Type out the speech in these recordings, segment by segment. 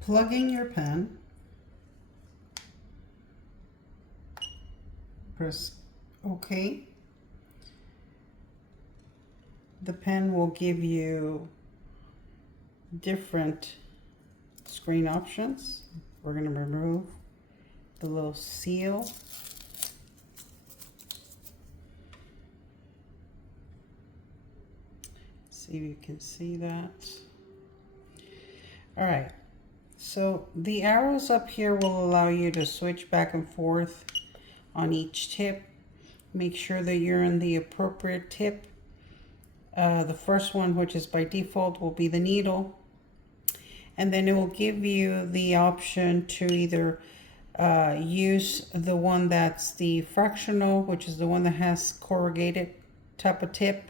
plug in your pen, press OK. The pen will give you different screen options. We're going to remove the little seal. See if you can see that. All right, so the arrows up here will allow you to switch back and forth on each tip. Make sure that you're in the appropriate tip. The first one, which is by default, will be the needle. And then it will give you the option to either use the one that's the fractional, which is the one that has corrugated type of tip.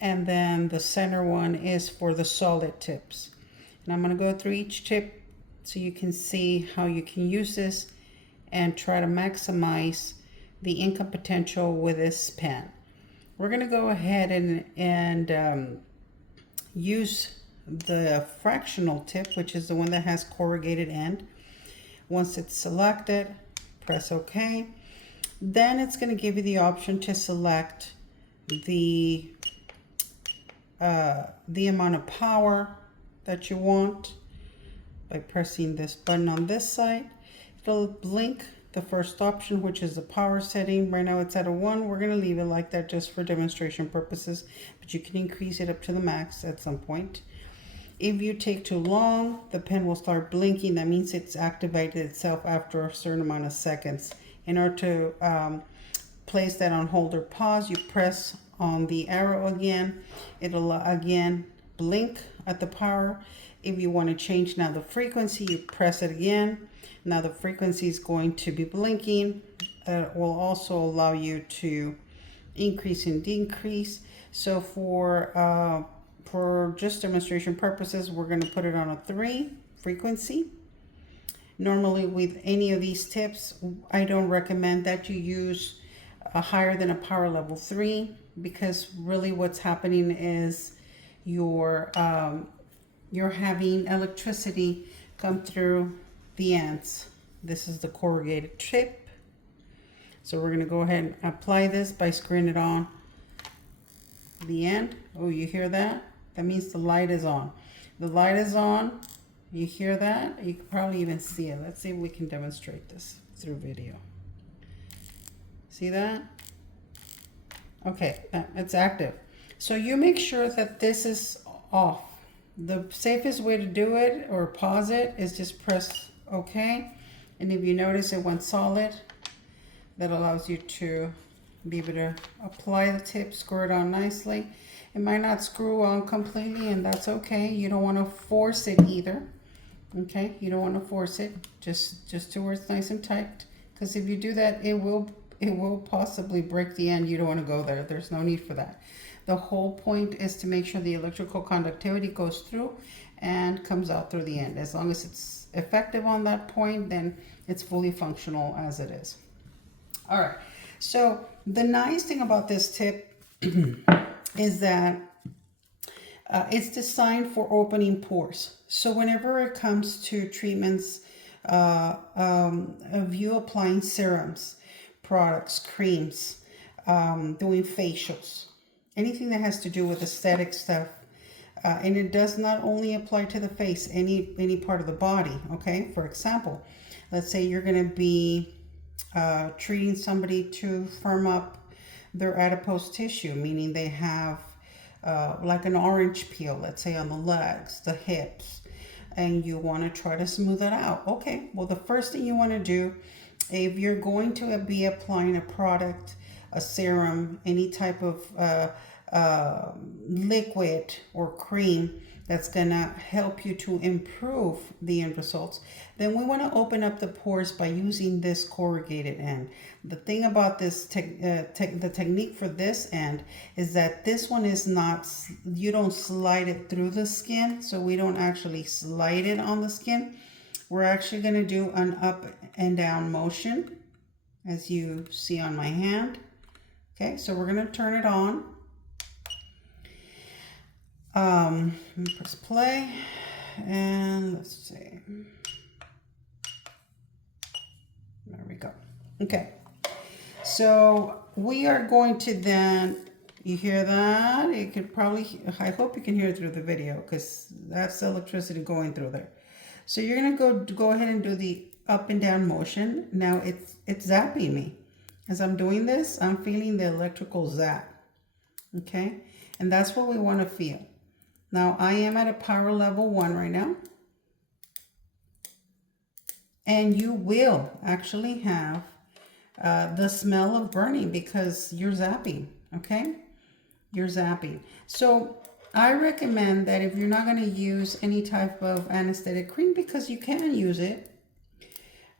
And then the center one is for the solid tips. And I'm going to go through each tip so you can see how you can use this and try to maximize the income potential with this pen. We're going to go ahead and use the fractional tip, which is the one that has corrugated end. Once it's selected, press OK. Then it's going to give you the option to select the amount of power that you want by pressing this button on this side. It'll blink the first option, which is the power setting. Right now it's at a 1. We're going to leave it like that just for demonstration purposes, but you can increase it up to the max at some point. If you take too long, the pen will start blinking. That means it's activated itself after a certain amount of seconds. In order to place that on hold or pause, you press on the arrow again. It'll again blink at the power. If you want to change now the frequency, you press it again. Now the frequency is going to be blinking. That will also allow you to increase and decrease. So for just demonstration purposes, we're going to put it on a 3 frequency. Normally with any of these tips, I don't recommend that you use a higher than a power level 3, because really what's happening is you're having electricity come through the ends. This is the corrugated tip. So we're going to go ahead and apply this by screwing it on the end. Oh, you hear that? That means the light is on. The light is on. You hear that? You can probably even see it. Let's see if we can demonstrate this through video. See that? Okay, it's active. So you make sure that this is off. The safest way to do it or pause it is just press OK. And if you notice it went solid, that allows you to be able to apply the tip, screw it on nicely. It might not screw on completely, and that's okay. You don't want to force it either. Okay, you don't want to force it, just to where it's nice and tight, because if you do that, it will possibly break the end. You don't want to go there. There's no need for that. The whole point is to make sure the electrical conductivity goes through and comes out through the end. As long as it's effective on that point, then it's fully functional as it is. All right, so the nice thing about this tip is that it's designed for opening pores. So whenever it comes to treatments of you applying serums, products, creams, doing facials, anything that has to do with aesthetic stuff, and it does not only apply to the face, any part of the body. Okay, for example, let's say you're going to be treating somebody to firm up their adipose tissue, meaning they have like an orange peel, let's say on the legs, the hips, and you want to try to smooth it out. Okay, well, the first thing you want to do, if you're going to be applying a product, a serum, any type of liquid or cream that's gonna help you to improve the end results, then we want to open up the pores by using this corrugated end. The thing about this the technique for this end is that this one is not, you don't slide it through the skin, so we don't actually slide it on the skin. We're actually going to do an up and down motion, as you see on my hand. Okay, so we're going to turn it on. Press play. And let's see. There we go. Okay. So we are going to then, you hear that? You could probably, I hope you can hear it through the video because that's the electricity going through there. So you're going to go ahead and do the up and down motion. Now it's zapping me. As I'm doing this, I'm feeling the electrical zap. Okay. And that's what we want to feel. Now I am at a power level 1 right now. And you will actually have the smell of burning because you're zapping, okay? You're zapping. So I recommend that if you're not going to use any type of anesthetic cream, because you can use it,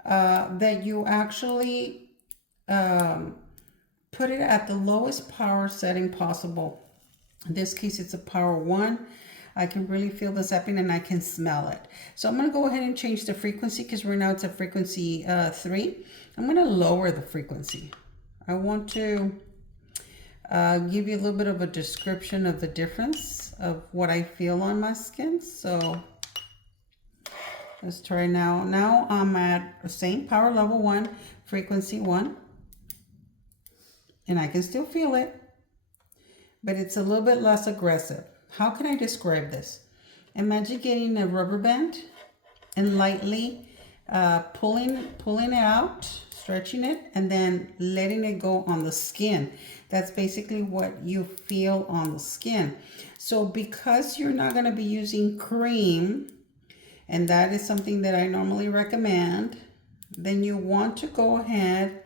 that you actually put it at the lowest power setting possible. In this case, it's a power 1. I can really feel the zapping and I can smell it. So I'm going to go ahead and change the frequency because right now it's a frequency 3. I'm going to lower the frequency. I want to give you a little bit of a description of the difference of what I feel on my skin. So let's try now. Now I'm at the same power level 1, frequency 1. And I can still feel it, but it's a little bit less aggressive. How can I describe this? Imagine getting a rubber band and lightly pulling it out, stretching it, and then letting it go on the skin. That's basically what you feel on the skin. So because you're not going to be using cream, and that is something that I normally recommend, then you want to go ahead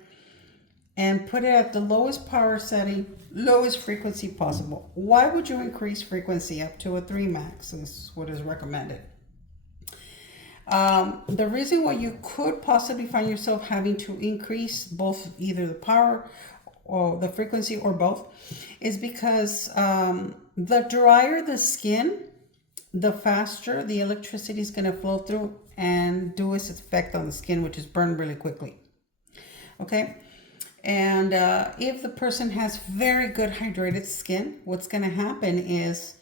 and put it at the lowest power setting, lowest frequency possible. Why would you increase frequency up to a 3 max? This is what is recommended. The reason why you could possibly find yourself having to increase both either the power or the frequency or both is because the drier the skin, the faster the electricity is going to flow through and do its effect on the skin, which is burn really quickly. Okay. And if the person has very good hydrated skin, what's going to happen is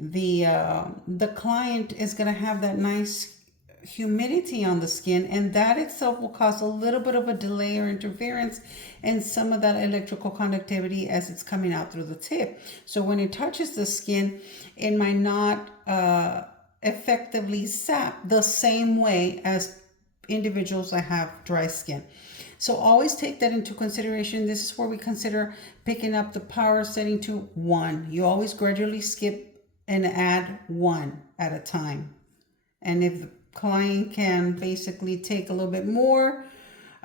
the client is going to have that nice humidity on the skin, and that itself will cause a little bit of a delay or interference in some of that electrical conductivity as it's coming out through the tip. So when it touches the skin, it might not effectively sap the same way as individuals that have dry skin. So always take that into consideration. This is where we consider picking up the power setting to 1. You always gradually skip and add 1 at a time. And if the client can basically take a little bit more,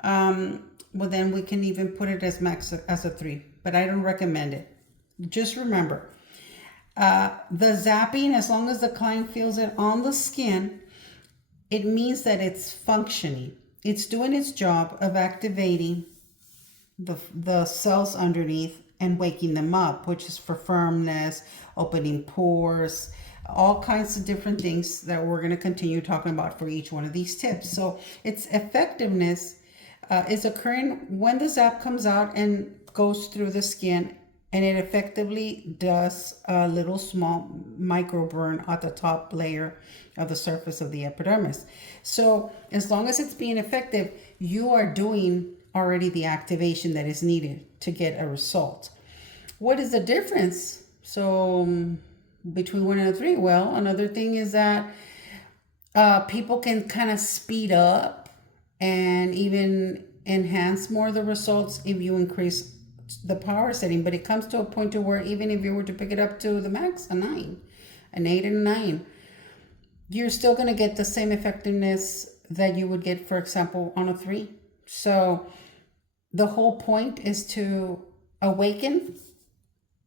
well, then we can even put it as max as a 3. But I don't recommend it. Just remember, the zapping, as long as the client feels it on the skin, it means that it's functioning. It's doing its job of activating the cells underneath and waking them up, which is for firmness, opening pores, all kinds of different things that we're going to continue talking about for each one of these tips. So its effectiveness is occurring when the zap comes out and goes through the skin, and it effectively does a little small micro burn at the top layer of the surface of the epidermis. So as long as it's being effective, you are doing already the activation that is needed to get a result. What is the difference? So between 1 and 3, well, another thing is that people can kind of speed up and even enhance more the results if you increase the power setting. But it comes to a point to where even if you were to pick it up to the max, a 9, an 8 and a 9, you're still going to get the same effectiveness that you would get, for example, on a 3. So the whole point is to awaken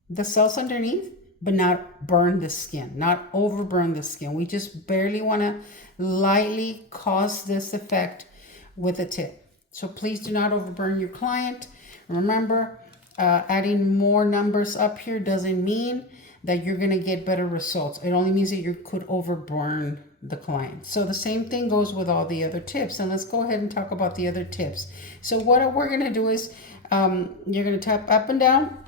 the cells underneath, but not burn the skin, not overburn the skin. We just barely want to lightly cause this effect with a tip. So please do not overburn your client. Remember, adding more numbers up here doesn't mean that you're going to get better results. It only means that you could overburn the client. So the same thing goes with all the other tips. And let's go ahead and talk about the other tips. So what we're going to do is you're going to tap up and down,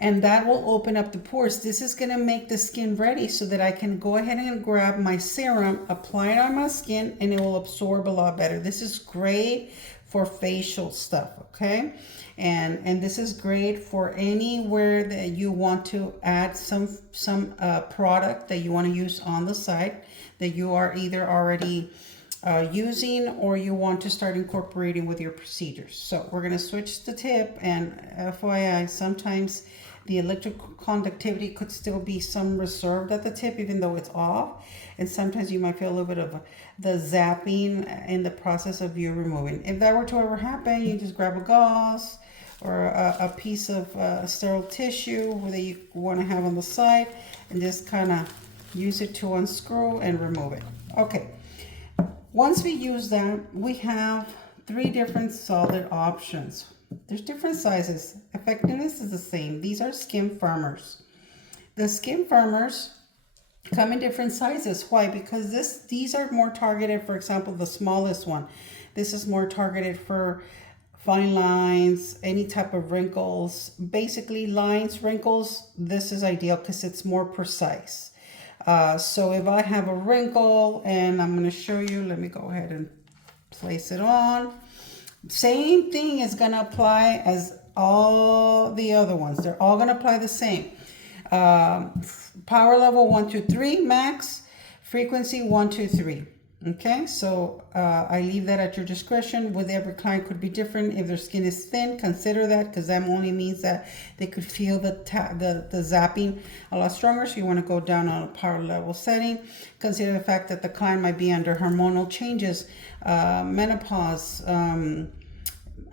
and that will open up the pores. This is going to make the skin ready so that I can go ahead and grab my serum, apply it on my skin, and it will absorb a lot better. This is great for facial stuff, okay? And this is great for anywhere that you want to add some product that you want to use on the side that you are either already using or you want to start incorporating with your procedures. So we're going to switch the tip, and FYI, sometimes the electrical conductivity could still be some reserved at the tip even though it's off, and sometimes you might feel a little bit of the zapping in the process of you removing. If that were to ever happen, you just grab a gauze or a piece of sterile tissue that you want to have on the side and just kind of use it to unscrew and remove it. Okay. Once we use that, we have 3 different solid options. There's different sizes. Effectiveness is the same. These are skin firmers. The skin firmers come in different sizes. Why? Because these are more targeted. For example, the smallest one. This is more targeted for fine lines, any type of wrinkles. Basically, lines, wrinkles, this is ideal because it's more precise. So if I have a wrinkle, and I'm going to show you, let me go ahead and place it on. Same thing is going to apply as all the other ones. They're all going to apply the same. Power level 1, 2, 3 max, frequency 1, 2, 3. Okay, so I leave that at your discretion. With every client could be different. If their skin is thin, consider that, because that only means that they could feel the zapping a lot stronger. So you want to go down on a power level setting. Consider the fact that the client might be under hormonal changes, menopause,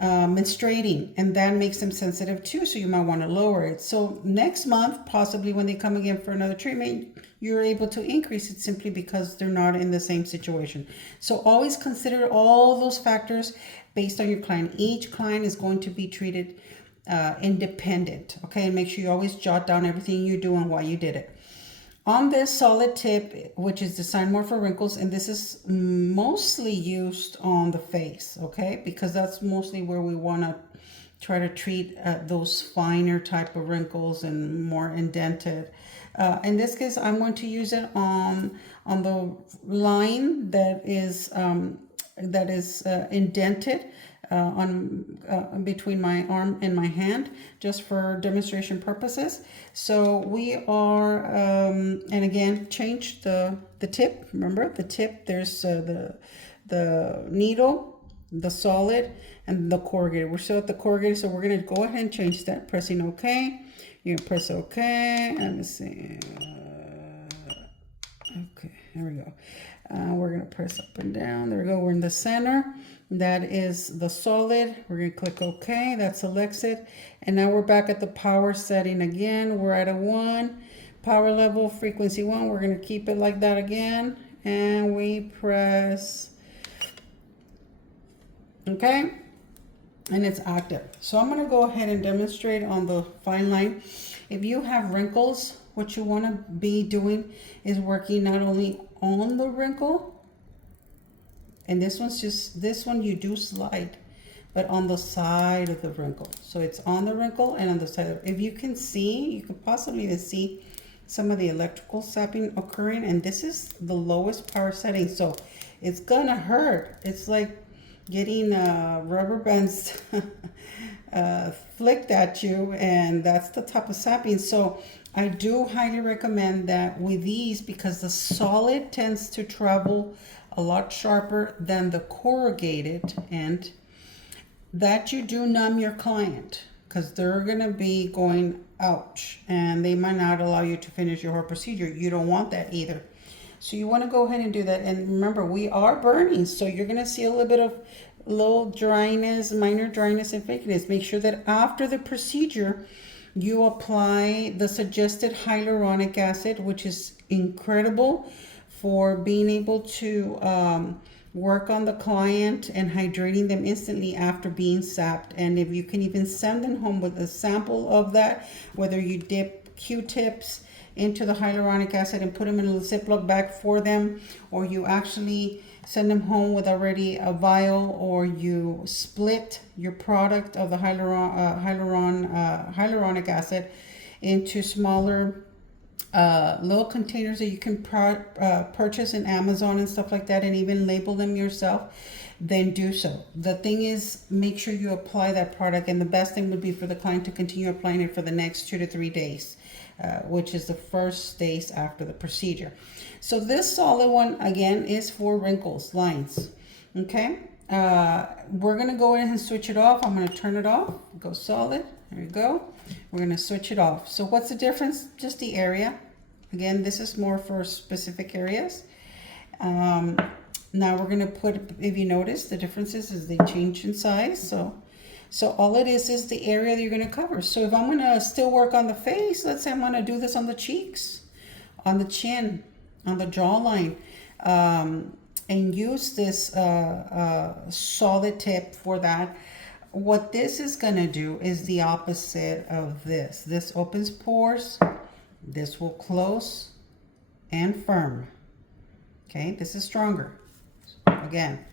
menstruating, and that makes them sensitive too, so you might want to lower it. So next month, possibly when they come again for another treatment, you're able to increase it simply because they're not in the same situation. So always consider all those factors based on your client. Each client is going to be treated independent, okay? And make sure you always jot down everything you do and why you did it. On this solid tip, which is designed more for wrinkles, and this is mostly used on the face, okay? Because that's mostly where we want to try to treat those finer type of wrinkles and more indented. In this case, I'm going to use it on the line that is indented between my arm and my hand, just for demonstration purposes. So we are, and again, change the tip. Remember the tip, there's the needle, the solid, and the corrugated. We're still at the corrugated, so we're going to go ahead and change that, pressing OK. You're going to press OK. Let me see. Okay, there we go. We're going to press up and down. There we go. We're in the center. That is the solid. We're going to click OK. That selects it. And now we're back at the power setting again. We're at a 1. Power level, frequency 1. We're going to keep it like that again. And we press OK. And it's active. So I'm going to go ahead and demonstrate on the fine line. If you have wrinkles, what you want to be doing is working not only on the wrinkle, and this one you do slide, but on the side of the wrinkle. So it's on the wrinkle and on the side. If you can see, you could possibly even see some of the electrical sapping occurring, and this is the lowest power setting, so it's gonna hurt. It's like getting rubber bands flicked at you, and that's the type of sapping. So I do highly recommend that with these, because the solid tends to travel a lot sharper than the corrugated end, that you do numb your client, because they're going to be going ouch, and they might not allow you to finish your whole procedure. You don't want that either. So you want to go ahead and do that. And remember, we are burning, so you're going to see a little bit of low dryness, minor dryness, and flakiness. Make sure that after the procedure, you apply the suggested hyaluronic acid, which is incredible for being able to work on the client and hydrating them instantly after being sapped. And if you can even send them home with a sample of that, whether you dip Q-tips into the hyaluronic acid and put them in a little Ziploc bag for them, or you actually send them home with already a vial, or you split your product of the hyaluronic acid into smaller little containers that you can purchase in Amazon and stuff like that, and even label them yourself, then do so. The thing is, make sure you apply that product, and the best thing would be for the client to continue applying it for the next 2 to 3 days, which is the first days after the procedure. So this solid one, again, is for wrinkles, lines, okay? We're gonna go ahead and switch it off. I'm gonna turn it off, go solid, there you go. We're gonna switch it off. So what's the difference? Just the area. Again, this is more for specific areas. Now we're gonna put, if you notice, the differences is they change in size. So all it is the area that you're gonna cover. So if I'm gonna still work on the face, let's say I'm gonna do this on the cheeks, on the chin, on the jawline, and use this solid tip for that. What this is gonna do is the opposite of this. This opens pores, this will close and firm. Okay, this is stronger. Again,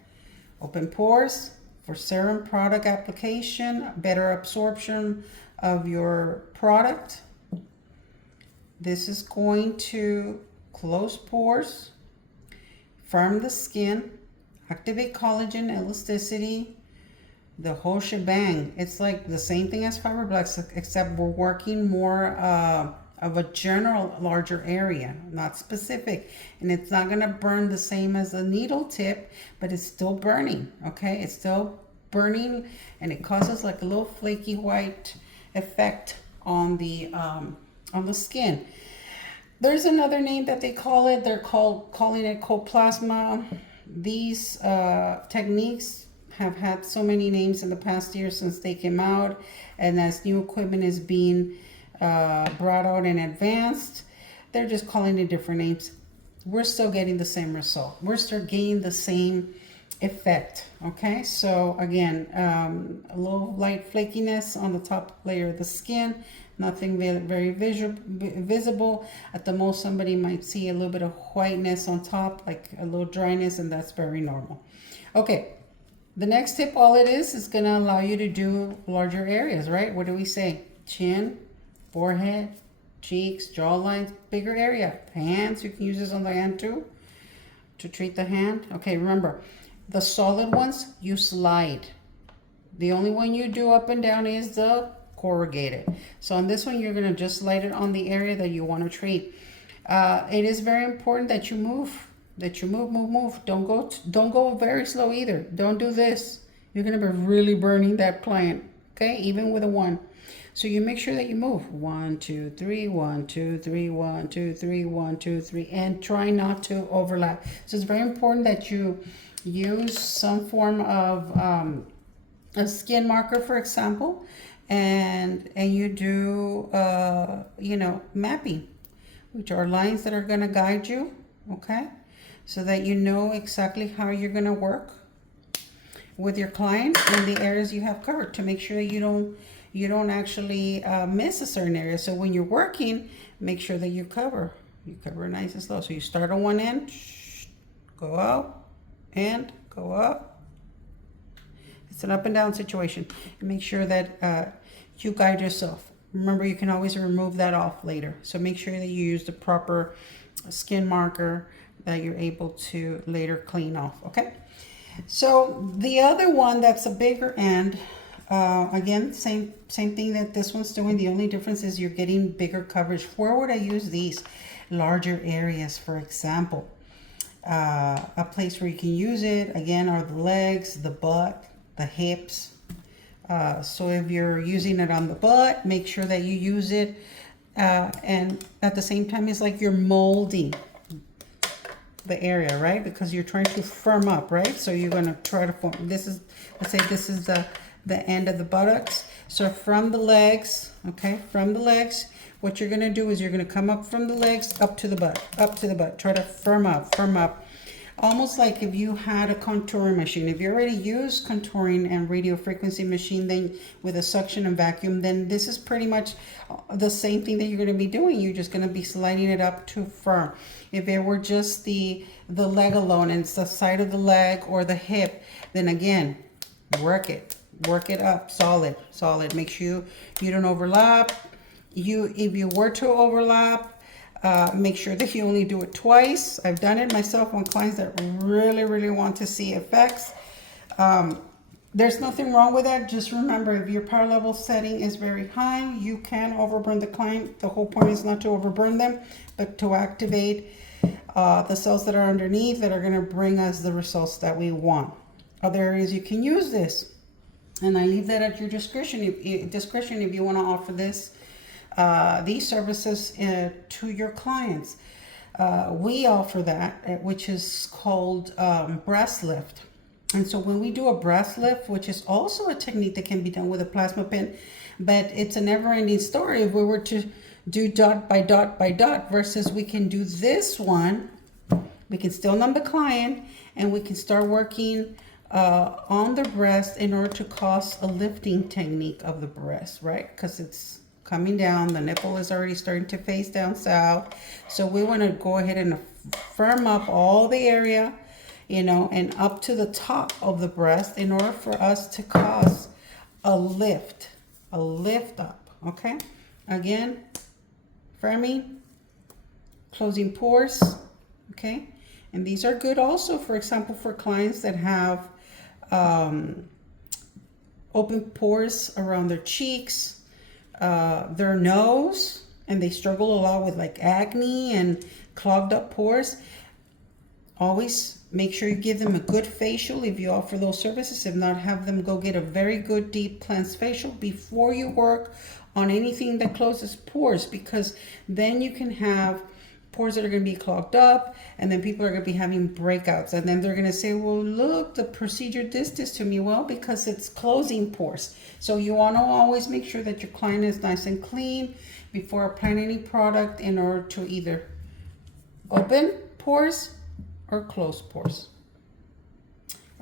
open pores for serum product application, better absorption of your product. This is going to close pores, firm the skin, activate collagen, elasticity, the whole shebang. It's like the same thing as Fibroblast, except we're working more of a general larger area, not specific, and it's not going to burn the same as a needle tip, but it's still burning. Okay, it's still burning, and it causes like a little flaky white effect on the skin. There's another name that they call it. They're calling it cold plasma. These techniques have had so many names in the past year since they came out, and as new equipment is being brought out and advanced, they're just calling it different names. We're still getting the same result. We're still getting the same effect. Okay, so again, a little light flakiness on the top layer of the skin, nothing very visible. At the most, somebody might see a little bit of whiteness on top, like a little dryness, and that's very normal. Okay, the next tip, all it is going to allow you to do larger areas, right? What do we say? Chin, forehead, cheeks, jawlines, bigger area. Hands, you can use this on the hand too, to treat the hand. Okay, remember, the solid ones, you slide. The only one you do up and down is the corrugated. So on this one, you're going to just slide it on the area that you want to treat. It is very important that you move. Move. Don't go very slow either. Don't do this. You're going to be really burning that client. Okay, even with a 1. So you make sure that you move 1, 2, 3, 1, 2, 3, 1, 2, 3, 1, 2, 3, and try not to overlap. So it's very important that you use some form of a skin marker, for example, and you do mapping, which are lines that are going to guide you. Okay, so that you know exactly how you're going to work with your client in the areas you have covered, to make sure that you don't actually miss a certain area. So when you're working, make sure that you cover nice and slow. So you start on one end, go out and go up. It's an up and down situation, and make sure that you guide yourself. Remember, you can always remove that off later. So make sure that you use the proper skin marker that you're able to later clean off. Okay, so the other one that's a bigger end, again, same thing that this one's doing. The only difference is you're getting bigger coverage. Where would I use these? Larger areas, for example. A place where you can use it, again, are the legs, the butt, the hips. So if you're using it on the butt, make sure that you use it. And at the same time, it's like you're molding the area, right? Because you're trying to firm up, right? So you're going to try to form. This is, let's say this is the end of the buttocks. So from the legs, okay, from the legs, what you're going to do is you're going to come up from the legs up to the butt. Try to firm up. Almost like if you had a contouring machine. If you already use contouring and radio frequency machine, then with a suction and vacuum, then this is pretty much the same thing that you're going to be doing. You're just going to be sliding it up to firm. If it were just the leg alone and it's the side of the leg or the hip, then again, work it up solid. Make sure you don't overlap. if you were to overlap, make sure that you only do it twice. I've done it myself on clients that really want to see effects. There's nothing wrong with that. Just remember, if your power level setting is very high, you can overburn the client. The whole point is not to overburn them, but to activate the cells that are underneath that are going to bring us the results that we want. Other areas you can use this, and I leave that at your discretion. If you want to offer these services to your clients. We offer that, which is called breast lift. And so when we do a breast lift, which is also a technique that can be done with a plasma pen, but it's a never-ending story if we were to do dot by dot by dot, versus we can do this one. We can still numb the client, and we can start working on the breast in order to cause a lifting technique of the breast, right? Because it's coming down, the nipple is already starting to face down south. So we want to go ahead and firm up all the area, you know, and up to the top of the breast in order for us to cause a lift up, okay? Again, firming, closing pores, okay? And these are good also, for example, for clients that have open pores around their cheeks, their nose, and they struggle a lot with like acne and clogged up pores. Always make sure you give them a good facial if you offer those services. If not, have them go get a very good deep cleanse facial before you work on anything that closes pores, because then you can have pores that are going to be clogged up, and then people are going to be having breakouts, and then they're going to say, well, look, the procedure did this to me. Well, because it's closing pores. So you want to always make sure that your client is nice and clean before applying any product in order to either open pores or close pores.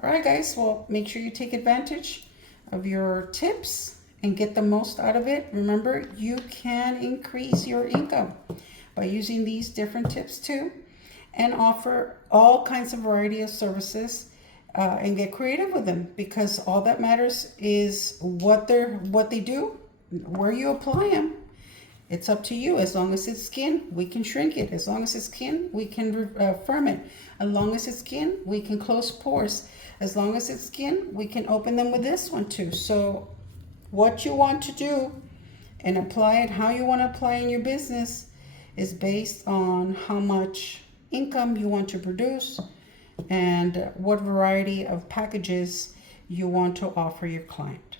All right, guys, well, make sure you take advantage of your tips and get the most out of it. Remember, you can increase your income by using these different tips too, and offer all kinds of variety of services, and get creative with them, because all that matters is what they do, where you apply them. It's up to you. As long as it's skin, we can shrink it. As long as it's skin, we can firm it. As long as it's skin, we can close pores. As long as it's skin, we can open them with this one too. So what you want to do and apply it how you want to apply in your business is based on how much income you want to produce and what variety of packages you want to offer your client.